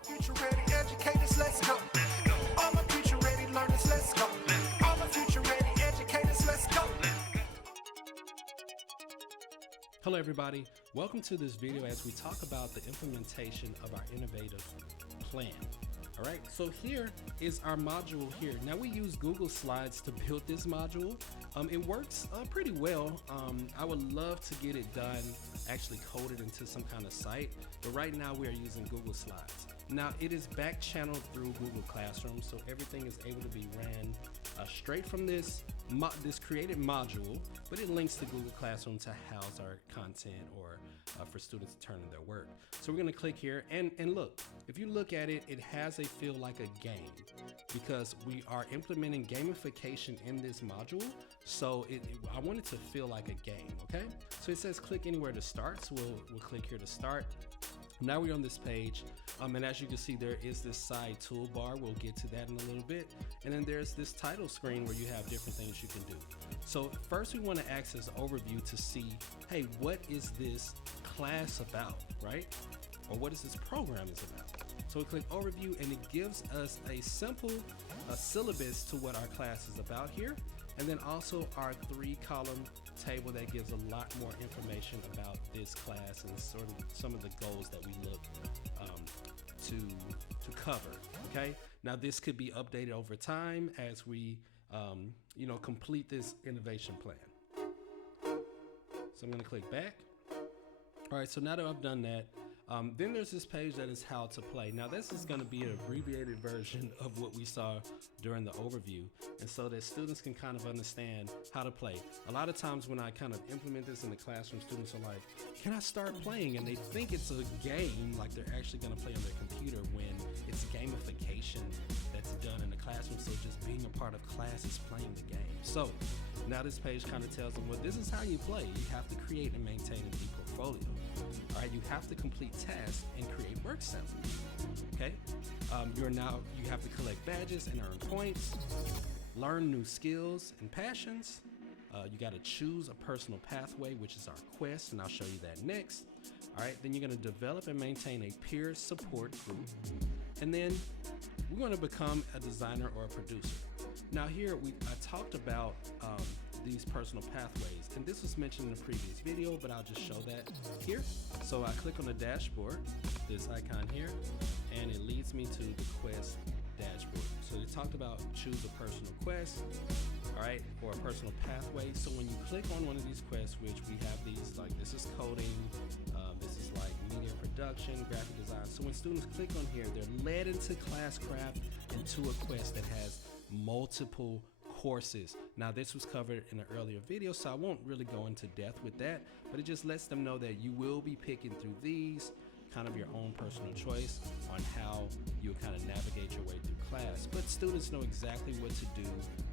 my future ready educators, let's go. All my future ready learners, let's go. All my future ready educators, let's go. Hello everybody, welcome to this video as we talk about the implementation of our innovative plan. Alright, so here is our module here. Now we use Google Slides to build this module. It works pretty well. I would love to get it done, actually coded into some kind of site, but right now we are using Google Slides. Now it is back channeled through Google Classroom, so everything is able to be ran straight from this created module, but it links to Google Classroom to house our content or for students to turn in their work. So we're gonna click here and look, if you look at it, it has a feel like a game because we are implementing gamification in this module. So I want it to feel like a game, okay? So it says click anywhere to start, so we'll click here to start. Now we're on this page, and as you can see, there is this side toolbar. We'll get to that in a little bit. And then there's this title screen where you have different things you can do. So first we want to access overview to see, hey, what is this class about, right? Or what is this program is about? So we click overview and it gives us a simple syllabus to what our class is about here. And then also our 3-column table that gives a lot more information about this class and sort of some of the goals that we look to cover, okay? Now this could be updated over time as we complete this innovation plan. So I'm gonna click back. All right, so now that I've done that, then there's this page that is how to play. Now this is going to be an abbreviated version of what we saw during the overview, and so that students can kind of understand how to play. A lot of times when I kind of implement this in the classroom, students are like, can I start playing? And they think it's a game, like they're actually going to play on their computer when it's gamification that's done in the classroom. So just being a part of class is playing the game. So now this page kind of tells them, well, this is how you play. You have to create and maintain an e-portfolio. All right, you have to complete tasks and create work samples. Okay, you have to collect badges and earn points, learn new skills and passions. You got to choose a personal pathway, which is our quest, and I'll show you that next. All right, then you're going to develop and maintain a peer support group, and then we're going to become a designer or a producer. Now here I talked about these personal pathways, and this was mentioned in the previous video, but I'll just show that here. So I click on the dashboard, this icon here, and it leads me to the quest dashboard. So they talked about choose a personal quest, all right, or a personal pathway. So when you click on one of these quests, which we have these, like this is coding, this is like media production, graphic design. So when students click on here, they're led into Classcraft into a quest that has multiple courses. Now this was covered in an earlier video, so I won't really go into depth with that, but it just lets them know that you will be picking through these, kind of your own personal choice on how you kind of navigate your way through class. But students know exactly what to do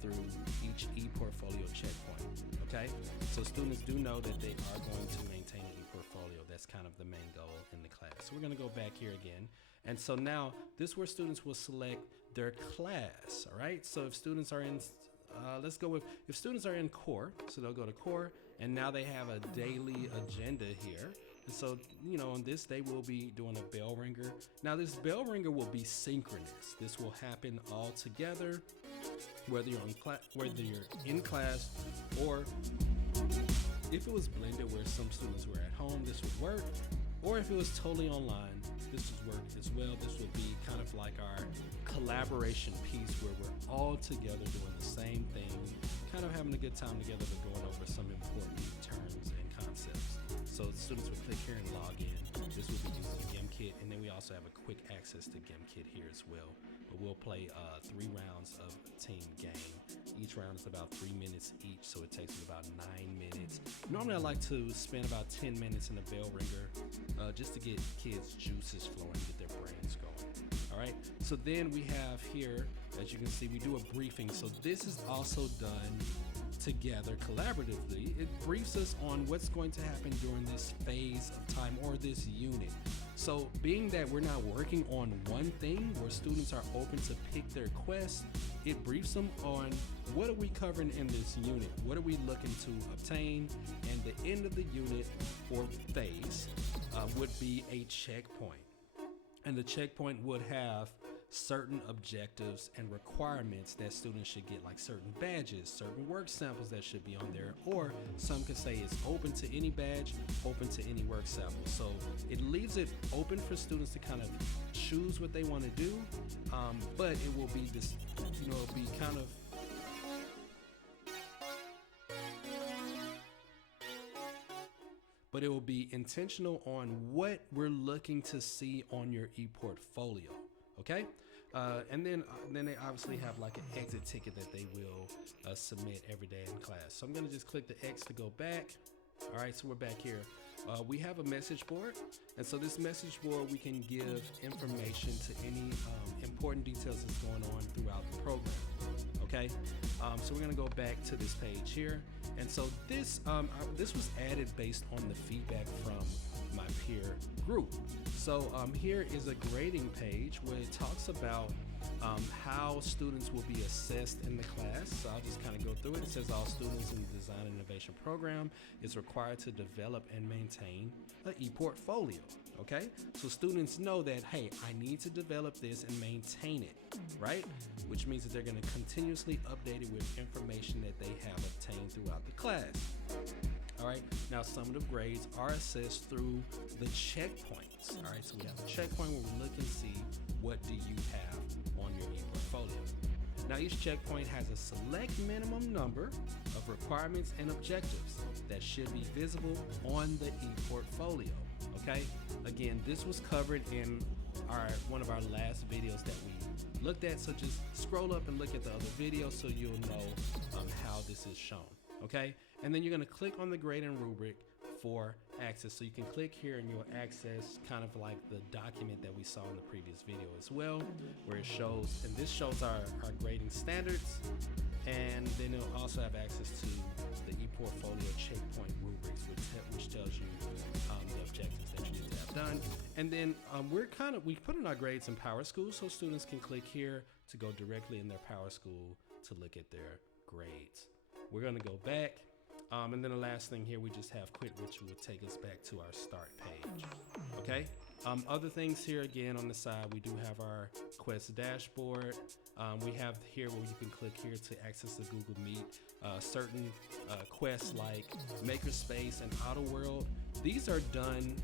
through each e-portfolio checkpoint, okay? So students do know that they are going to maintain an e-portfolio. That's kind of the main goal in the class. So we're gonna go back here again. And so now this is where students will select their class, all right? So if students are in, let's go with, if students are in core, so they'll go to core, and now they have a daily agenda here. And so, on this day we'll be doing a bell ringer. Now this bell ringer will be synchronous. This will happen all together, whether you're in class or if it was blended where some students were at home, this would work. Or if it was totally online, this would work as well. This would be kind of like our collaboration piece where we're all together doing the same thing, kind of having a good time together, but going over some important terms and concepts. So students would click here and log in. This will be using GimKit, and then we also have a quick access to GimKit here as well. But we'll play 3 rounds of a team game. Each round is about 3 minutes each, so it takes about 9 minutes. Normally I like to spend about 10 minutes in the bell ringer just to get kids' juices flowing, get their brains going. All right, so then we have here, as you can see, we do a briefing. So this is also done together collaboratively. It briefs us on what's going to happen during this phase of time or this unit. So being that we're not working on one thing where students are open to pick their quest, it briefs them on what are we covering in this unit? What are we looking to obtain? And the end of the unit or phase would be a checkpoint. And the checkpoint would have certain objectives and requirements that students should get, like certain badges, certain work samples that should be on there, or some could say it's open to any badge, open to any work sample. So it leaves it open for students to kind of choose what they want to do, but it will be this, it'll be kind of but it will be intentional on what we're looking to see on your e-portfolio. Okay, and then they obviously have like an exit ticket that they will submit every day in class. So I'm gonna just click the X to go back. All right, so we're back here. We have a message board, and so this message board we can give information to any important details that's going on throughout the program. Okay, so we're gonna go back to this page here, and so this was added based on the feedback from my peer group. So here is a grading page where it talks about how students will be assessed in the class. So I'll just kind of go through it. It says all students in the Design and Innovation program is required to develop and maintain an e-portfolio. Okay, so students know that, hey, I need to develop this and maintain it, right? Which means that they're going to continuously update it with information that they have obtained throughout the class. All right, now summative grades are assessed through the checkpoints. All right, so we have a checkpoint where we look and see what do you have on your e-portfolio. Now each checkpoint has a select minimum number of requirements and objectives that should be visible on the e-portfolio. Okay, again, this was covered in one of our last videos that we looked at, so just scroll up and look at the other videos so you'll know how this is shown. Okay, and then you're going to click on the grade and rubric for access. So you can click here and you'll access kind of like the document that we saw in the previous video as well, where it shows, and this shows our grading standards, and then it'll also have access to the ePortfolio checkpoint rubrics, which tells you the objectives that you need to have done. And then we put in our grades in PowerSchool, so students can click here to go directly in their PowerSchool to look at their grades. We're going to go back. And then the last thing here, we just have quit, which will take us back to our start page. Okay. Other things here, again, on the side, we do have our Quest dashboard. We have here where you can click here to access the Google Meet. Certain quests like Makerspace and Auto World, these are done,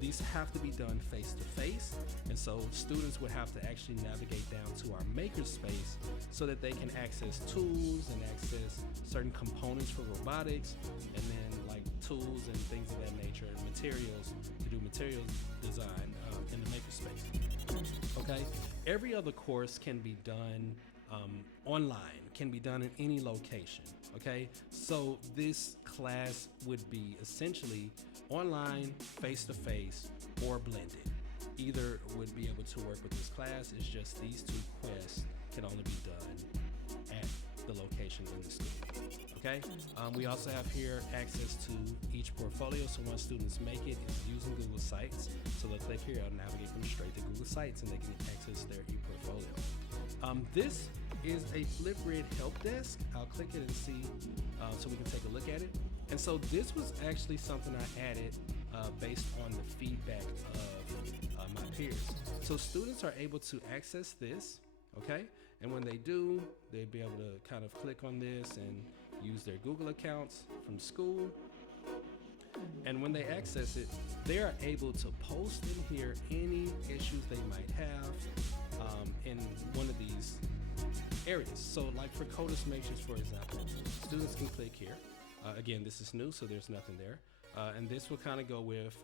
these have to be done face to face. And so students would have to actually navigate down to our Makerspace so that they can access tools and access certain components for robotics, and then like tools and things of that nature, and materials to do materials design in the Makerspace. Okay, every other course can be done online, can be done in any location. Okay, so this class would be essentially online, face-to-face, or blended. Either would be able to work with this class. It's just these two quests can only be done at the location in the school. Okay, we also have here access to each portfolio. So once students make it, it's using Google Sites. So they'll click here, I'll navigate them straight to Google Sites, and they can access their e-portfolio. This is a Flipgrid help desk. I'll click it and see, so we can take a look at it. And so this was actually something I added based on the feedback of my peers. So students are able to access this, okay? And when they do, they'll be able to kind of click on this and use their Google accounts from school. And when they access it, they are able to post in here any issues they might have in one of these areas. So like for Coders Matrix, for example, students can click here. Again, this is new, so there's nothing there. And this will kind of go with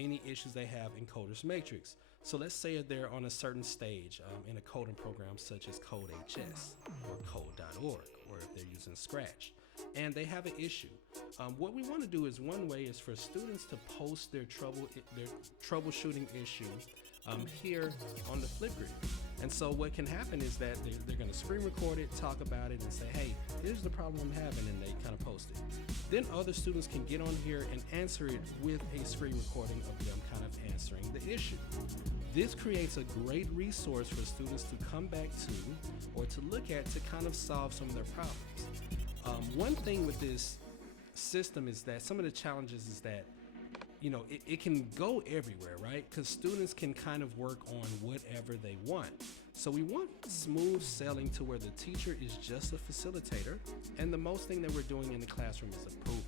any issues they have in Coders Matrix. So let's say they're on a certain stage in a coding program such as CodeHS or Code.org, or if they're using Scratch, and they have an issue. What we want to do is, one way is for students to post their troubleshooting issue here on the Flipgrid. And so what can happen is that they're going to screen record it, talk about it, and say, hey, here's the problem I'm having, and they kind of post it. Then other students can get on here and answer it with a screen recording of them kind of answering the issue. This creates a great resource for students to come back to or to look at to kind of solve some of their problems. One thing with this system is that some of the challenges is that it can go everywhere, right? Because students can kind of work on whatever they want. So we want smooth selling to where the teacher is just a facilitator, and the most thing that we're doing in the classroom is approving.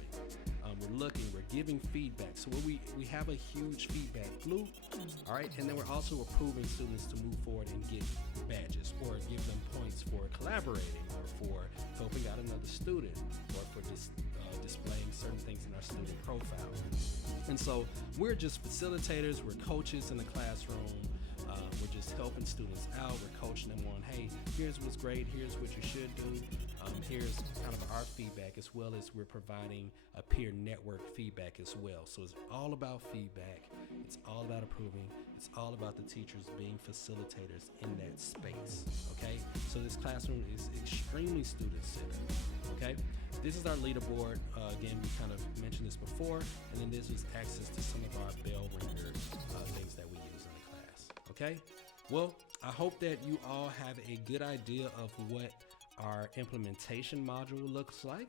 We're looking, we're giving feedback. So we have a huge feedback loop, all right? And then we're also approving students to move forward and get badges or give them points for collaborating or for helping out another student or for just displaying certain things in our student profile. And so we're just facilitators, we're coaches in the classroom. We're just helping students out. We're coaching them on, hey, here's what's great, here's what you should do. Here's kind of our feedback, as well as we're providing a peer network feedback as well. So it's all about feedback. It's all about approving. It's all about the teachers being facilitators in that space, okay? So this classroom is extremely student-centered, okay? This is our leaderboard. Again, we kind of mentioned this before, and then this is access to some of our bell ringer things that we use in the class, okay? Well, I hope that you all have a good idea of what our implementation module looks like.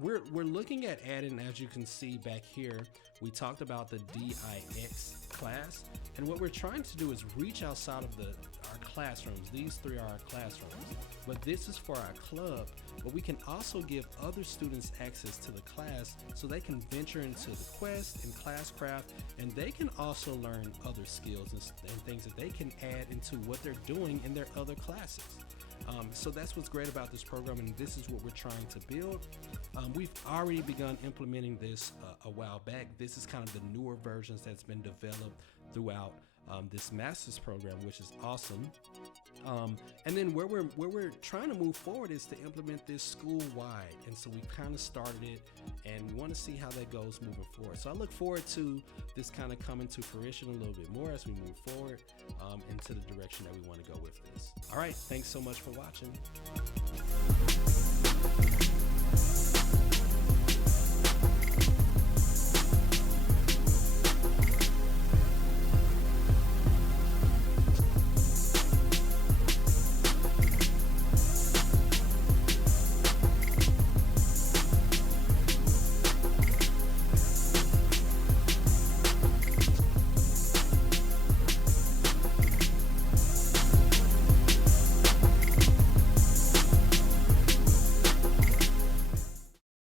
We're looking at adding, as you can see back here, we talked about the DIX class, and what we're trying to do is reach outside of our classrooms. These three are our classrooms, but this is for our club, but we can also give other students access to the class so they can venture into the quest and classcraft, and they can also learn other skills and things that they can add into what they're doing in their other classes. So that's what's great about this program, and this is what we're trying to build. We've already begun implementing this a while back. This is kind of the newer versions that's been developed throughout this master's program, which is awesome. And then where we're trying to move forward is to implement this school-wide, and so we kind of started it, and we want to see how that goes moving forward. So I look forward to this kind of coming to fruition a little bit more as we move forward into the direction that we want to go with this. All right, thanks so much for watching.